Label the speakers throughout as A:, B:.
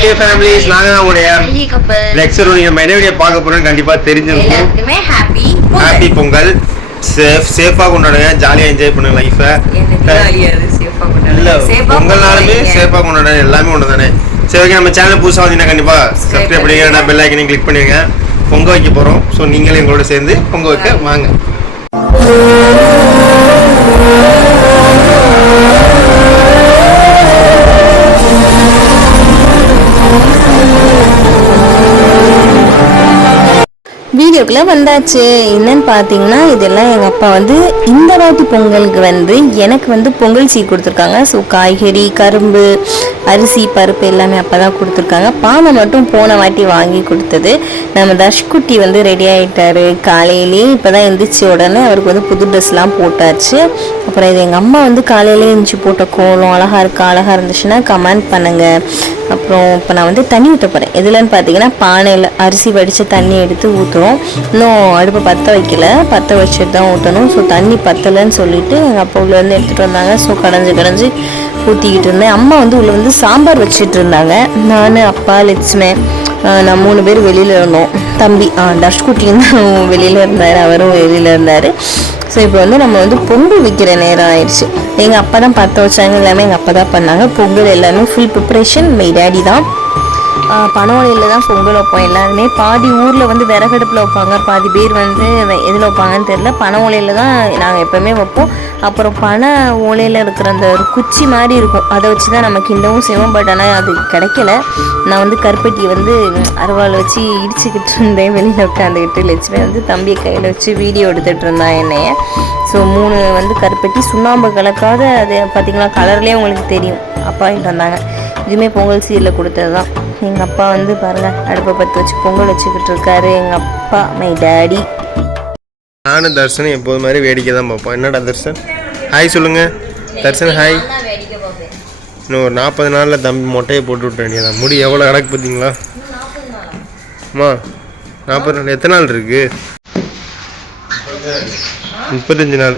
A: Dear families நாங்க தான் உடைய லெக்சர் நீங்க என்ன வீடியோ பார்க்க போறோம் கண்டிப்பா தெரிஞ்சிருக்கும்.
B: Happy
A: happy Pongal. சேஃப் சேஃபா கொண்டாடுங்க. ஜாலியா என்ஜாய் பண்ணுங்க லைஃபை இல்ல பொங்கல்னாலுமே சேஃபா கொண்டாடுங்க. எல்லாமே ஒன்று தானே சரி ஓகே நம்ம சேனல் புதுசாக வந்தீங்கன்னா கண்டிப்பா சப்ஸ்கிரைப் பண்ணிங்க பெல் ஐக்கனையும் கிளிக் பண்ணிடுங்க. பொங்க வைக்க போறோம். ஸோ நீங்களும் எங்களோட சேர்ந்து பொங்க வைக்க வாங்க.
C: வீடியோக்குள்ளே வந்தாச்சு. என்னன்னு பார்த்தீங்கன்னா இதெல்லாம் எங்கள் அப்பா வந்து இந்த வாட்டி பொங்கலுக்கு வந்து எனக்கு வந்து பொங்கல் சீ கொடுத்துருக்காங்க. ஸோ காய்கறி கரும்பு அரிசி பருப்பு எல்லாமே அப்போ தான் கொடுத்துருக்காங்க. பானை மட்டும் போன வாட்டி வாங்கி கொடுத்தது. நம்ம தஷ்குட்டி வந்து ரெடி ஆகிட்டாரு காலையிலேயே இப்போ தான் எந்திரிச்ச உடனே அவருக்கு வந்து புது ட்ரெஸ்லாம் போட்டாச்சு. அப்புறம் இது எங்கள் அம்மா வந்து காலையிலே எழுந்துச்சி போட்ட கோலம் அழகாக இருக்கா அழகாக இருந்துச்சுன்னா கமெண்ட் பண்ணுங்கள் அப்புறம் இப்போ நான் வந்து தண்ணி ஊற்ற போகிறேன் எதுலன்னு பார்த்தீங்கன்னா பானையில் அரிசி வடித்த தண்ணி எடுத்து ஊற்றுறோம் இன்னும் அடுப்பை பற்ற வைக்கல. பற்ற வச்சுட்டு தான் ஊற்றணும் ஸோ தண்ணி பத்தலைன்னு சொல்லிட்டு எங்கள் அப்பா உள்ளேருந்து எடுத்துகிட்டு வந்தாங்க. ஸோ கடைஞ்சி கடைஞ்சி ஊற்றிக்கிட்டு இருந்தேன். அம்மா வந்து உள்ளே வந்து சாம்பார் வச்சுட்டு இருந்தாங்க நான் அப்பா லட்சுமே நான் மூணு பேர் வெளியில் இருந்தோம். தம்பி தர்ஷ்குட்டியும் தான் வெளியில் இருந்தார் அவரும் வெளியில் இருந்தார். ஸோ இப்போ வந்து நம்ம வந்து பொங்கல் விற்கிற நேரம் ஆயிடுச்சு. எங்கள் அப்பா தான் பற்ற வச்சாங்க எல்லாமே எங்கள் அப்பா தான் பண்ணாங்க. பொங்கல் எல்லாமே ஃபுல் ப்ரிப்பரேஷன் மை டேடி தான். பனவழியில் தான் பொங்கல் வைப்போம் எல்லாருமே. பாதி ஊரில் வந்து விறகடுப்பில் வைப்பாங்க பாதி பேர் வந்து எதில் வைப்பாங்கன்னு தெரில பனை தான் நாங்கள் எப்போவுமே வைப்போம். அப்புறம் பனை ஓலையில் இருக்கிற அந்த ஒரு குச்சி மாதிரி இருக்கும். அதை வச்சு தான் நம்ம கிண்டவும் செய்வோம். பட் ஆனால் அது கிடைக்கல. நான் வந்து கருப்பட்டியை வந்து அருவாள் வச்சு இடிச்சுக்கிட்டு இருந்தேன். வெளியில் உட்காந்துக்கிட்டு லட்சுமி வந்து தம்பியை கையில் வச்சு வீடியோ எடுத்துகிட்டு இருந்தான் என்னைய. ஸோ மூணு வந்து கருப்பட்டி சுண்ணாம்பு கலக்காத அது பார்த்திங்களா கலர்லேயே உங்களுக்கு தெரியும். அப்பா வாங்கிட்டு வந்தாங்க. இதுவுமே பொங்கல் சீரில் கொடுத்தது தான் எங்கள் அப்பா வந்து பாருங்கள் அடுப்பை பற்ற வச்சு பொங்கல் வச்சுக்கிட்டு இருக்காரு. எங்கள் அப்பா மை டேடி
A: நானும் தர்ஷனும் எப்போது மாதிரி வேடிக்கை தான் பார்ப்போம். என்னடா தர்ஷன்? ஹாய் சொல்லுங்கள் தர்ஷன் ஹாய் இன்னும் ஒரு நாற்பது நாளில் தம்பி மொட்டையை போட்டு விட்ட வேண்டியதான் முடி எவ்வளோ கிடக்கு பார்த்தீங்களா அம்மா நாற்பது நாள். எத்தனை நாள் இருக்குது முப்பத்தஞ்சு நாள்.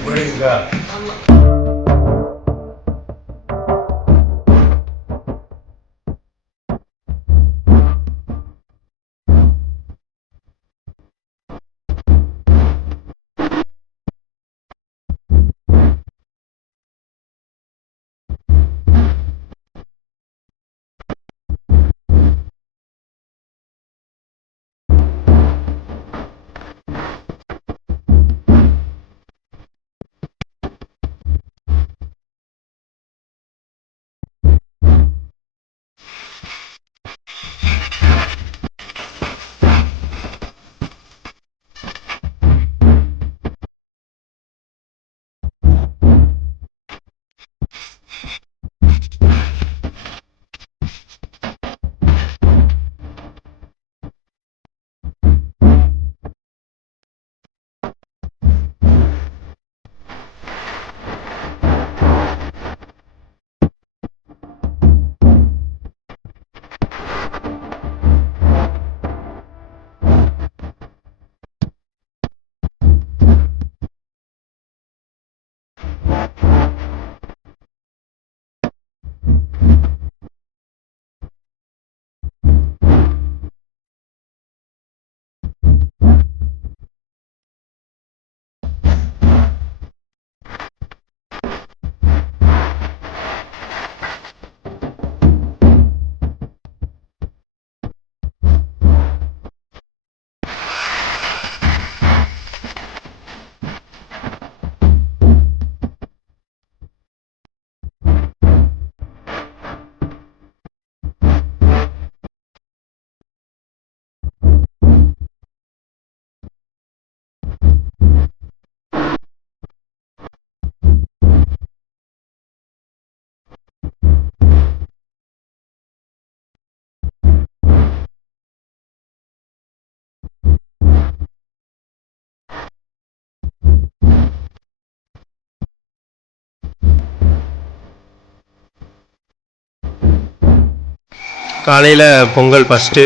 A: காலையில் பொங்கல் ஃபஸ்ட்டு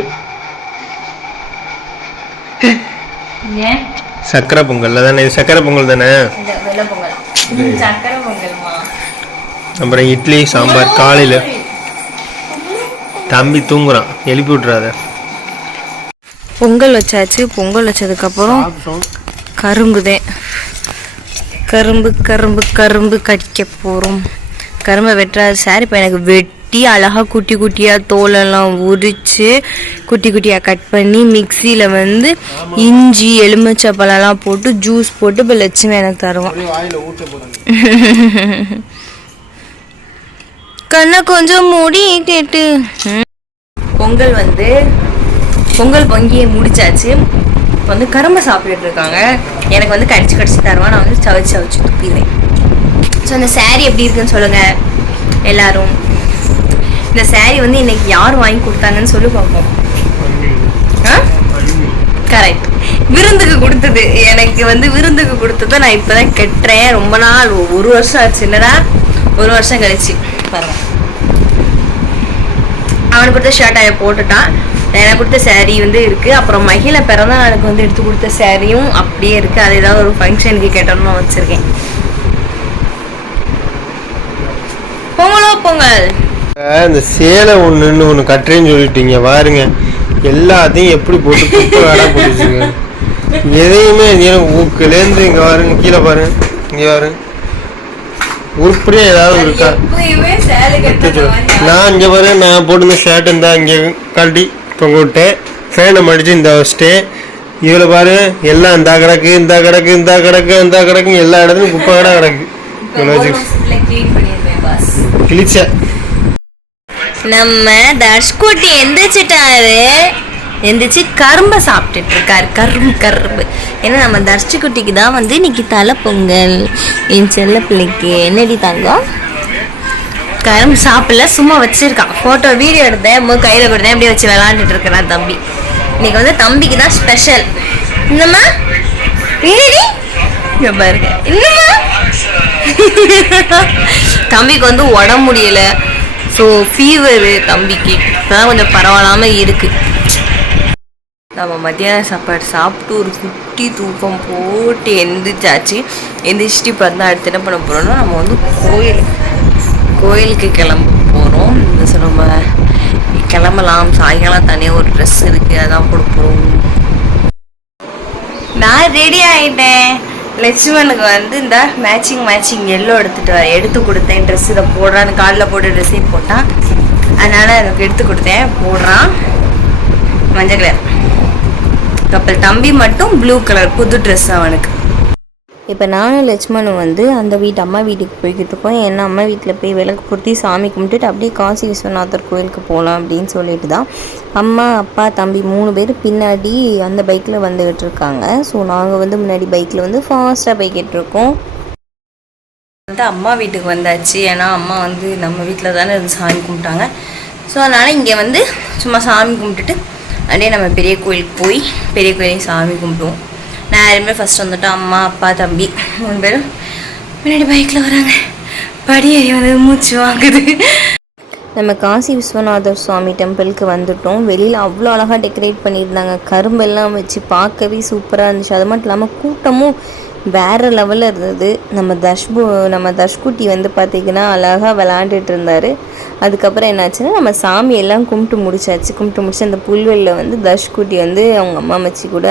A: சக்கரை பொங்கல் தானே? இது சக்கரை பொங்கல் தானே அப்புறம் இட்லி சாம்பார் காலையில். தம்பி தூங்குறான். எழுப்பி விட்றாத
C: பொங்கல் வச்சாச்சு. பொங்கல் வச்சதுக்கப்புறம் கரும்புதே கரும்பு கரும்பு கரும்பு கடிக்க போகிறோம் கரும்பை வெட்டுறாது சார் இப்போ எனக்கு வெட்டி அழகாக குட்டி குட்டியாக தோலெல்லாம் உரித்து குட்டி குட்டியாக கட் பண்ணி மிக்சியில் வந்து இஞ்சி எலுமிச்சப்பழம்லாம் போட்டு ஜூஸ் போட்டு இப்போ லட்சுமி எனக்கு தருவான் கண்ணை கொஞ்சம் மூடிட்டு பொங்கல் வந்து பொங்கல் பொங்கியை முடிச்சாச்சு. இப்போ வந்து கரும்பை சாப்பிட்டுட்டு இருக்காங்க. எனக்கு வந்து கடிச்சு கடிச்சு தருவான் நான் வந்து சவைச்சு சவைச்சு துப்பிடுவேன். ஸோ அந்த saree எப்படி இருக்குன்னு சொல்லுங்க. எல்லாரும். இந்த saree வந்து இன்னைக்கு யார் வாங்கி கொடுத்தாங்கன்னு சொல்லி பார்ப்போம். கரெக்ட் விருந்துக்கு கொடுத்தது. எனக்கு வந்து விருந்துக்கு கொடுத்ததை நான் இப்போதான் கெட்டுறேன். ரொம்ப நாள் ஒரு வருஷம் ஆச்சு. இல்லடா ஒரு வருஷம் கழிச்சு. பாருங்க அவனை கொடுத்த ஷர்ட் அவன் போட்டுட்டான். எனக்கு கொடுத்த சேரீ வந்து இருக்கு. அப்புறம் மகிழ பிறந்த நாளுக்கு வந்து எடுத்து கொடுத்த சாரியும் அப்படியே இருக்கு. அது ஏதாவது ஒரு ஃபங்க்ஷனுக்கு கேட்டோம்னு வச்சிருக்கேன். பொங்கலோ பொங்கல்?
A: இந்த சேலை ஒண்ணுன்னு ஒண்ணு கட்டுறேன்னு சொல்லிட்டீங்க பாருங்க. எல்லாத்தையும் எப்படி போட்டு குப்பை வேடா போட்டுச்சுங்க. எதையுமே ஊக்குலேருந்து இங்க பாருங்க கீழே பாருங்க இங்க பாருங்க. உருப்படியா ஏதாவது இருக்கா நான் இங்க பாரு நான் போட்டிருந்த ஷர்ட் இருந்தா இங்க கழட்டி தொங்க விட்டேன் ஃபேனை மடிச்சு இந்த வச்சுட்டேன். இதில் பாரு எல்லாம் இந்த கிடக்கு இந்த கிடக்கு இந்த கிடக்கு இந்த கிடக்கு எல்லா இடத்துலையும் குப்பை கடை கிடக்கு. கிழிச்ச
C: நம்ம தர்ஷ்குட்டி எந்திரிச்சிட்டாரு. எந்திரிச்சு கரும்பை சாப்பிட்டுட்டு இருக்காரு கரும்பு கரும்பு. ஏன்னா நம்ம தர்ஷிக்குட்டிக்கு தான் வந்து இன்னைக்கு தலை பொங்கல் என் செல்ல பிள்ளைக்கு என்னடி தங்கம்? கரும்பு சாப்பிடல சும்மா வச்சிருக்கான். ஃபோட்டோ வீடியோ எடுத்தேன். கையில் கொடுத்தேன். அப்படியே வச்சு விளாண்டுட்டு இருக்கிறான் தம்பி. இன்னைக்கு வந்து தம்பிக்கு தான் ஸ்பெஷல் என்னம்மா? என்னடி? பாருங்க. தம்பிக்கு வந்து உடம்பு முடியல. ஸோ ஃபீவரு தம்பிக்கு. இப்போதான் கொஞ்சம் பரவாயில்லாமல் இருக்குது நம்ம மத்தியான சாப்பாடு சாப்பிட்டு ஒரு குட்டி தூக்கம் போட்டு எந்திரிச்சாச்சு. எந்திரிச்சிட்டு இப்போ தான் அடுத்து என்ன பண்ண போகிறோம்னா நம்ம வந்து கோயில் கோயிலுக்கு கிளம்ப போகிறோம் ஸோ நம்ம கிளம்பலாம். சாயங்காலம் தனியாக ஒரு ட்ரெஸ் இருக்குது அதான் போட போகிறோம் நான் ரெடி ஆகிட்டேன் லட்சுமணுக்கு வந்து இந்த மேட்சிங் மேட்சிங் எல்லோ எடுத்துட்டு வர எடுத்து கொடுத்தேன். ட்ரெஸ் இதை போடுறான்னு காலில் போட்டு ட்ரெஸ்ஸே போட்டான். அதனால் எனக்கு எடுத்து கொடுத்தேன். போடுறான். மஞ்சள் கலர் கப்பல் தம்பி மட்டும் ப்ளூ கலர் புது ட்ரெஸ் அவனுக்கு. இப்போ நானும் லட்சுமணும் வந்து அந்த வீட்டு அம்மா வீட்டுக்கு போய்கிட்டு இருக்கோம். ஏன்னா அம்மா வீட்டில் போய் விளக்கு பொருத்தி சாமி கும்பிட்டுட்டு அப்படியே காசி விஸ்வநாதர் கோயிலுக்கு போகலாம் அப்படின்னு சொல்லிட்டு தான் அம்மா அப்பா தம்பி மூணு பேர் பின்னாடி அந்த பைக்கில் வந்துக்கிட்டு இருக்காங்க. ஸோ நாங்கள் வந்து முன்னாடி பைக்கில் வந்து ஃபாஸ்ட்டாக போய்கிட்டு இருக்கோம். வந்து அம்மா வீட்டுக்கு வந்தாச்சு. ஏன்னா அம்மா வந்து நம்ம வீட்டில் தானே இருந்து சாமி கும்பிட்டாங்க. ஸோ அதனால் இங்கே வந்து சும்மா சாமி கும்பிட்டுட்டு அப்படியே நம்ம பெரிய கோயிலுக்கு போய் பெரிய கோயிலையும் சாமி கும்பிடுவோம். நான் யாருமே ஃபஸ்ட் வந்துட்டோம் அம்மா அப்பா தம்பி மூணு பேரும் முன்னாடி பைக்கில் வராங்க. படி வந்து மூச்சு வாங்குது. நம்ம காசி விஸ்வநாதர் சுவாமி டெம்பிளுக்கு வந்துட்டோம். வெளியில் அவ்வளோ அழகாக டெக்கரேட் பண்ணியிருந்தாங்க. கரும்பெல்லாம் வச்சு பார்க்கவே சூப்பராக இருந்துச்சு. அது மட்டும் இல்லாமல் கூட்டமும் வேறு லெவலில் இருந்தது. நம்ம தஷ்பு நம்ம தஷ்குட்டி வந்து பார்த்திங்கன்னா அழகாக விளாண்டுட்டு இருந்தார். அதுக்கப்புறம் என்னாச்சுன்னா நம்ம சாமி எல்லாம் கும்பிட்டு முடிச்சாச்சு. கும்பிட்டு முடிச்சு அந்த புல்வெளியில் வந்து தஷ்குட்டி வந்து அவங்க அம்மா மச்சி கூட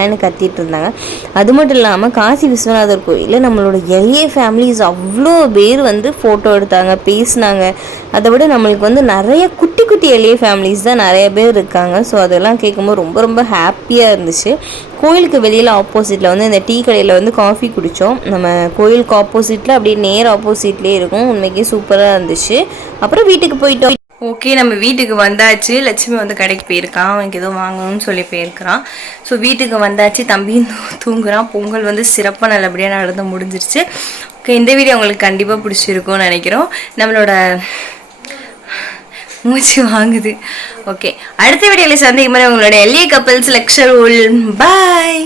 C: ஆன்னு கத்திட்டு இருந்தாங்க. அது மட்டும் இல்லாமல் காசி விஸ்வநாதர் கோயிலில் நம்மளோட எளிய ஃபேமிலிஸ் அவ்வளோ பேர் வந்து ஃபோட்டோ எடுத்தாங்க பேசினாங்க. அதை விட நம்மளுக்கு வந்து நிறைய குட்டி குட்டி எளிய ஃபேமிலிஸ் தான் நிறைய பேர் இருக்காங்க. ஸோ அதெல்லாம் கேட்கும்போது ரொம்ப ரொம்ப ஹாப்பியாக இருந்துச்சு. கோயிலுக்கு வெளியில் ஆப்போசிட்டில் வந்து இந்த டீ கடையில் வந்து காஃபி குடித்தோம் நம்ம கோயிலுக்கு ஆப்போசிட்டில் அப்படியே நேர் ஆப்போசிட்லேயே இருக்கும். உண்மைக்கே சூப்பராக இருந்துச்சு. அப்புறம் வீட்டுக்கு போயிட்டோம். ஓகே நம்ம வீட்டுக்கு வந்தாச்சு. லட்சுமி வந்து கடைக்கு போயிருக்கான் அவனுக்கு ஏதோ வாங்கணும்னு சொல்லி போயிருக்கிறான். ஸோ வீட்டுக்கு வந்தாச்சு. தம்பியும் தூங்குறான். பொங்கல் வந்து சிறப்பாக நல்லபடியாக நடந்து முடிஞ்சிருச்சு. ஓகே இந்த வீடியோ உங்களுக்கு கண்டிப்பாக பிடிச்சிருக்கும்னு நினைக்கிறோம். நம்மளோட மூச்சு வாங்குது. ஓகே அடுத்த வீடியோவில் சந்திக்கும் மாதிரி உங்களோட எல்ஏ கப்பல்ஸ் லெக்சர் பாய்